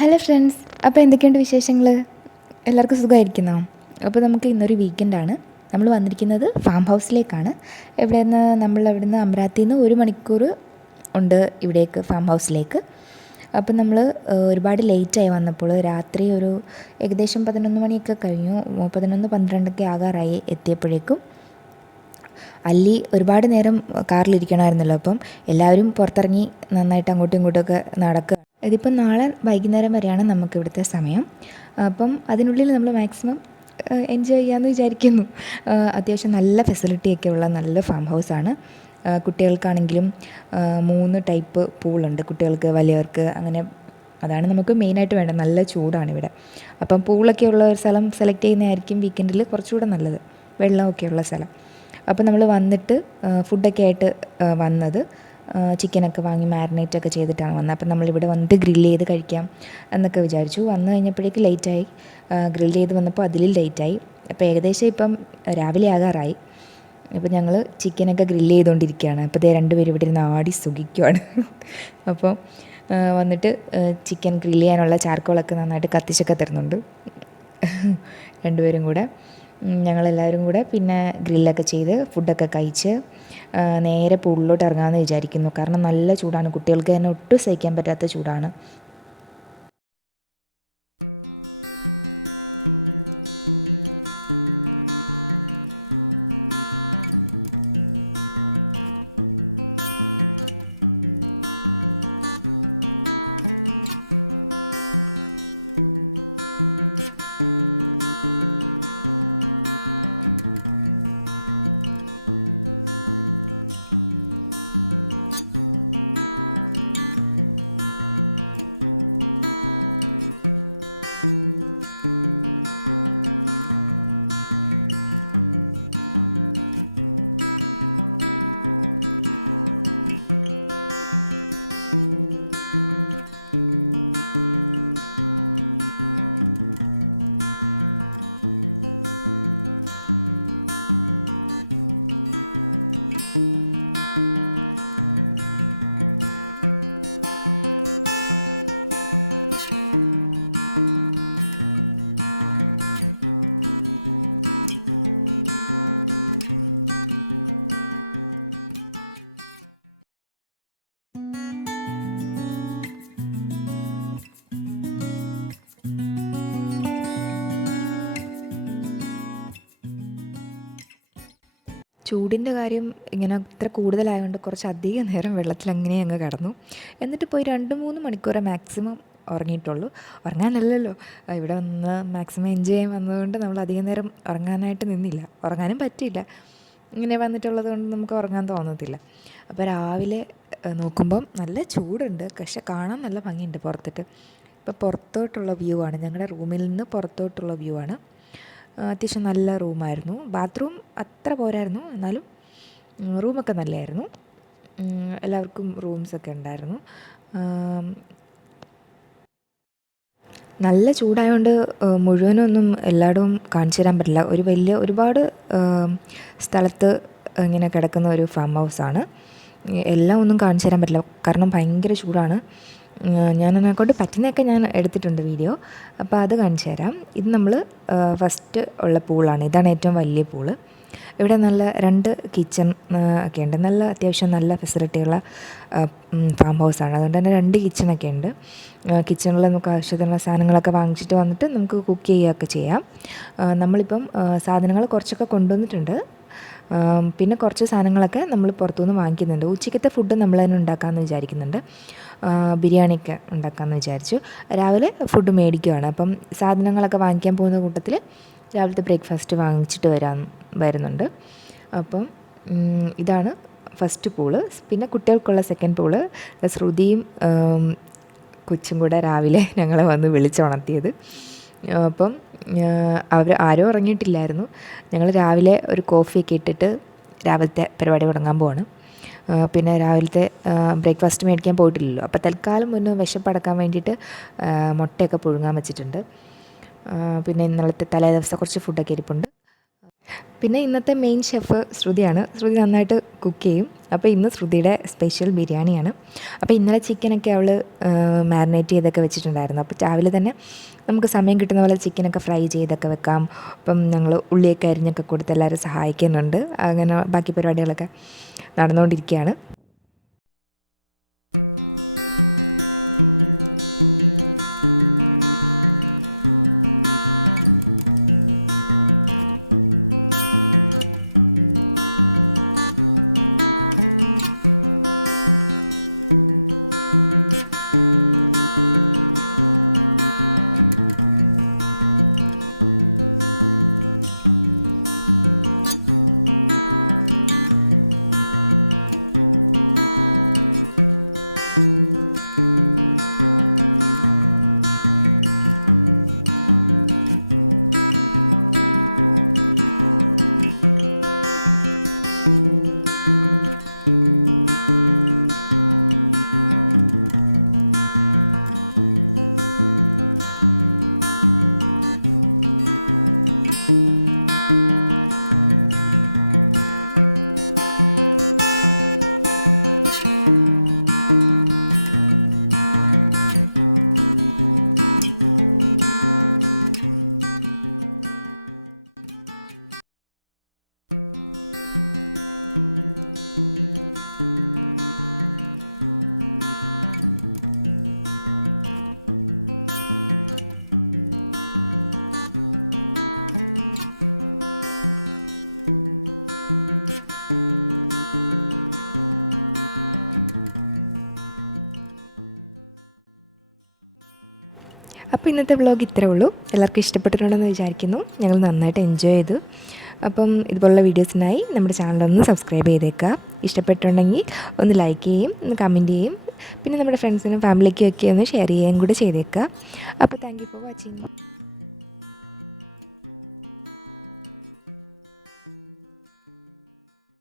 Hello friends, അപ്പോൾ എന്തൊക്കെയുണ്ട് വിശേഷങ്ങൾ? എല്ലാവർക്കും സുഖമായിരിക്കുന്നോ? അപ്പോൾ നമുക്ക് ഇന്നൊരു വീക്കെൻഡാണ്. നമ്മൾ വന്നിരിക്കുന്നത് ഫാം ഹൗസിലേക്കാണ്. ഇവിടെ നിന്ന് അവിടുന്ന് അമരാത്തിയിൽ നിന്ന് 1 മണിക്കൂർ ഉണ്ട് ഇവിടേക്ക്, ഫാം ഹൗസിലേക്ക്. അപ്പം നമ്മൾ ഒരുപാട് ലേറ്റായി വന്നപ്പോൾ, രാത്രി ഒരു ഏകദേശം 11 മണിയൊക്കെ കഴിഞ്ഞു, 11-12 ആകാറായി എത്തിയപ്പോഴേക്കും. അല്ലി ഒരുപാട് നേരം കാറിലിരിക്കണമായിരുന്നല്ലോ, അപ്പം എല്ലാവരും പുറത്തിറങ്ങി നന്നായിട്ട് അങ്ങോട്ടും ഇങ്ങോട്ടുമൊക്കെ നടക്കുക. ഇതിപ്പം നാളെ വൈകുന്നേരം വരെയാണ് നമുക്കിവിടുത്തെ സമയം. അപ്പം അതിനുള്ളിൽ നമ്മൾ മാക്സിമം എൻജോയ് ചെയ്യാമെന്ന് വിചാരിക്കുന്നു. അത്യാവശ്യം നല്ല ഫെസിലിറ്റിയൊക്കെ ഉള്ള നല്ല ഫാം ഹൗസാണ്. കുട്ടികൾക്കാണെങ്കിലും 3 ടൈപ്പ് പൂളുണ്ട്, കുട്ടികൾക്ക്, വലിയവർക്ക്, അങ്ങനെ. അതാണ് നമുക്ക് മെയിനായിട്ട് വേണ്ടത്. നല്ല ചൂടാണിവിടെ. അപ്പം പൂളൊക്കെ ഉള്ള ഒരു സ്ഥലം സെലക്ട് ചെയ്യുന്നതായിരിക്കും വീക്കെൻഡിൽ കുറച്ചുകൂടെ നല്ലത്, വെള്ളമൊക്കെ ഉള്ള സ്ഥലം. അപ്പോൾ നമ്മൾ വന്നിട്ട് ഫുഡൊക്കെ ആയിട്ട് വന്നത് ചിക്കനൊക്കെ വാങ്ങി മാരിനേറ്റൊക്കെ ചെയ്തിട്ടാണ് വന്നത്. അപ്പം നമ്മളിവിടെ വന്നിട്ട് ഗ്രില്ല് ചെയ്ത് കഴിക്കാം എന്നൊക്കെ വിചാരിച്ചു. വന്നു കഴിഞ്ഞപ്പോഴേക്ക് ലേറ്റായി. ഗ്രില്ല് ചെയ്ത് വന്നപ്പോൾ അതിലും ലേറ്റായി. അപ്പോൾ ഏകദേശം ഇപ്പം രാവിലെ ആകാറായി. അപ്പോൾ ഞങ്ങൾ ചിക്കനൊക്കെ ഗ്രില്ല് ചെയ്തുകൊണ്ടിരിക്കുകയാണ്. അപ്പോൾ ദേ 2 പേരും ഇവിടെ ഇരുന്ന് ആടി സുഖിക്കുകയാണ്. അപ്പോൾ വന്നിട്ട് ചിക്കൻ ഗ്രില്ല് ചെയ്യാനുള്ള ചാർക്കോളൊക്കെ നന്നായിട്ട് കത്തിച്ചൊക്കെ തരുന്നുണ്ട് 2 പേരും കൂടെ. ഞങ്ങളെല്ലാവരും കൂടെ പിന്നെ ഗ്രില്ലൊക്കെ ചെയ്ത് ഫുഡൊക്കെ കഴിച്ച് നേരെ പൂളിലോട്ട് ഇറങ്ങാമെന്ന് വിചാരിക്കുന്നു. കാരണം നല്ല ചൂടാണ്, കുട്ടികൾക്ക് തന്നെ ഒട്ടും സഹിക്കാൻ പറ്റാത്ത ചൂടാണ്. ചൂടിൻ്റെ കാര്യം ഇങ്ങനെ ഇത്ര കൂടുതലായതുകൊണ്ട് കുറച്ചധികം നേരം വെള്ളത്തിൽ അങ്ങനെ അങ്ങ് കിടന്നു. എന്നിട്ട് പോയി 2-3 മണിക്കൂറേ മാക്സിമം ഉറങ്ങിയിട്ടുള്ളൂ. ഉറങ്ങാനല്ലല്ലോ, ഇവിടെ വന്ന് മാക്സിമം എൻജോയ് ചെയ്യാൻ വന്നതുകൊണ്ട് നമ്മൾ അധികം നേരം ഉറങ്ങാനായിട്ട് നിന്നില്ല. ഉറങ്ങാനും പറ്റില്ല, ഇങ്ങനെ വന്നിട്ടുള്ളത് കൊണ്ട് നമുക്ക് ഉറങ്ങാൻ തോന്നത്തില്ല. അപ്പോൾ രാവിലെ നോക്കുമ്പം നല്ല ചൂടുണ്ട്, പക്ഷെ കാണാൻ നല്ല ഭംഗിയുണ്ട് പുറത്തിട്ട്. ഇപ്പോൾ പുറത്തോട്ടുള്ള വ്യൂ ആണ്, ഞങ്ങളുടെ റൂമിൽ നിന്ന് പുറത്തോട്ടുള്ള വ്യൂ ആണ്. അത്യാവശ്യം നല്ല റൂമായിരുന്നു. ബാത്റൂം അത്ര പോരായിരുന്നു, എന്നാലും റൂമൊക്കെ നല്ലതായിരുന്നു. എല്ലാവർക്കും റൂംസൊക്കെ ഉണ്ടായിരുന്നു. നല്ല ചൂടായതുകൊണ്ട് മുഴുവനൊന്നും എല്ലായിടവും കാണിച്ചു തരാൻ പറ്റില്ല. ഒരുപാട് സ്ഥലത്ത് ഇങ്ങനെ കിടക്കുന്ന ഒരു ഫാം ഹൗസാണ്. എല്ലാം ഒന്നും കാണിച്ചു തരാൻ പറ്റില്ല, കാരണം ഭയങ്കര ചൂടാണ്. ഞാനെന്നെക്കൊണ്ട് പറ്റുന്നതൊക്കെ ഞാൻ എടുത്തിട്ടുണ്ട് വീഡിയോ, അപ്പോൾ അത് കാണിച്ചു തരാം. ഇത് നമ്മൾ ഫസ്റ്റ് ഉള്ള പൂളാണ്, ഇതാണ് ഏറ്റവും വലിയ പൂള്. ഇവിടെ നല്ല 2 കിച്ചൺ ഒക്കെ ഉണ്ട്. നല്ല അത്യാവശ്യം നല്ല ഫെസിലിറ്റിയുള്ള ഫാം ഹൗസാണ്. അതുകൊണ്ട് തന്നെ 2 കിച്ചണൊക്കെ ഉണ്ട്. കിച്ചണിൽ നമുക്ക് ആവശ്യത്തിനുള്ള സാധനങ്ങളൊക്കെ വാങ്ങിച്ചിട്ട് വന്നിട്ട് നമുക്ക് കുക്ക് ചെയ്യുകയൊക്കെ ചെയ്യാം. നമ്മളിപ്പം സാധനങ്ങൾ കുറച്ചൊക്കെ കൊണ്ടുവന്നിട്ടുണ്ട്. പിന്നെ കുറച്ച് സാധനങ്ങളൊക്കെ നമ്മൾ പുറത്തുനിന്ന് വാങ്ങിക്കുന്നുണ്ട്. ഉച്ചയ്ക്കത്തെ ഫുഡ് നമ്മൾ തന്നെ ഉണ്ടാക്കാമെന്ന് വിചാരിക്കുന്നുണ്ട്. ബിരിയാണിയൊക്കെ ഉണ്ടാക്കാമെന്ന് വിചാരിച്ചു. രാവിലെ ഫുഡ് മേടിക്കുകയാണ്. അപ്പം സാധനങ്ങളൊക്കെ വാങ്ങിക്കാൻ പോകുന്ന കൂട്ടത്തിൽ രാവിലത്തെ ബ്രേക്ക്ഫാസ്റ്റ് വാങ്ങിച്ചിട്ട് വരുന്നുണ്ട്. അപ്പം ഇതാണ് ഫസ്റ്റ് പൂള്. പിന്നെ കുട്ടികൾക്കുള്ള സെക്കൻഡ് പൂള് ശ്രുതിയും കൊച്ചും കൂടെ രാവിലെ ഞങ്ങളെ വന്ന് വിളിച്ചുണർത്തിയത്. അപ്പം അവർ ആരും ഉറങ്ങിയിട്ടില്ലായിരുന്നു. ഞങ്ങൾ രാവിലെ ഒരു കോഫിയൊക്കെ ഇട്ടിട്ട് രാവിലത്തെ പരിപാടി തുടങ്ങാൻ പോവാണ്. പിന്നെ രാവിലത്തെ ബ്രേക്ക്ഫാസ്റ്റ് മേടിക്കാൻ പോയിട്ടില്ലല്ലോ, അപ്പോൾ തൽക്കാലം ഒന്ന് വിശപ്പടക്കാൻ വേണ്ടിയിട്ട് മുട്ടയൊക്കെ പുഴുങ്ങാൻ വെച്ചിട്ടുണ്ട്. പിന്നെ ഇന്നലത്തെ തലേ ദിവസം കുറച്ച് ഫുഡൊക്കെ ഇരിപ്പുണ്ട്. പിന്നെ ഇന്നത്തെ മെയിൻ ഷെഫ് ശ്രുതിയാണ്. ശ്രുതി നന്നായിട്ട് കുക്ക് ചെയ്യും. അപ്പോൾ ഇന്ന് ശ്രുതിയുടെ സ്പെഷ്യൽ ബിരിയാണിയാണ്. അപ്പോൾ ഇന്നലെ ചിക്കനൊക്കെ അവൾ മാരിനേറ്റ് ചെയ്തൊക്കെ വെച്ചിട്ടുണ്ടായിരുന്നു. അപ്പോൾ രാവിലെ തന്നെ നമുക്ക് സമയം കിട്ടുന്ന പോലെ ചിക്കനൊക്കെ ഫ്രൈ ചെയ്തൊക്കെ വെക്കാം. അപ്പം ഞങ്ങൾ ഉള്ളിയൊക്കെ അരിഞ്ഞൊക്കെ കൊടുത്ത് എല്ലാവരും സഹായിക്കുന്നുണ്ട്. അങ്ങനെ ബാക്കി പരിപാടികളൊക്കെ നടന്നുകൊണ്ടിരിക്കുകയാണ്. അപ്പോൾ ഇന്നത്തെ വ്ളോഗ് ഇത്രേ ഉള്ളൂ. എല്ലാവർക്കും ഇഷ്ടപ്പെട്ടിട്ടുണ്ടെന്ന് വിചാരിക്കുന്നു. ഞങ്ങൾ നന്നായിട്ട് എൻജോയ് ചെയ്തു. അപ്പം ഇതുപോലുള്ള വീഡിയോസിനായി നമ്മുടെ ചാനലൊന്ന് സബ്സ്ക്രൈബ് ചെയ്തേക്കുക. ഇഷ്ടപ്പെട്ടിട്ടുണ്ടെങ്കിൽ ഒന്ന് ലൈക്ക് ചെയ്യും, ഒന്ന് കമൻറ്റ് ചെയ്യും. പിന്നെ നമ്മുടെ ഫ്രണ്ട്സിനും ഫാമിലിക്കും ഒക്കെ ഒന്ന് ഷെയർ ചെയ്യുകയും കൂടെ ചെയ്തേക്കുക. അപ്പോൾ താങ്ക് യു ഫോർ വാച്ചിങ്.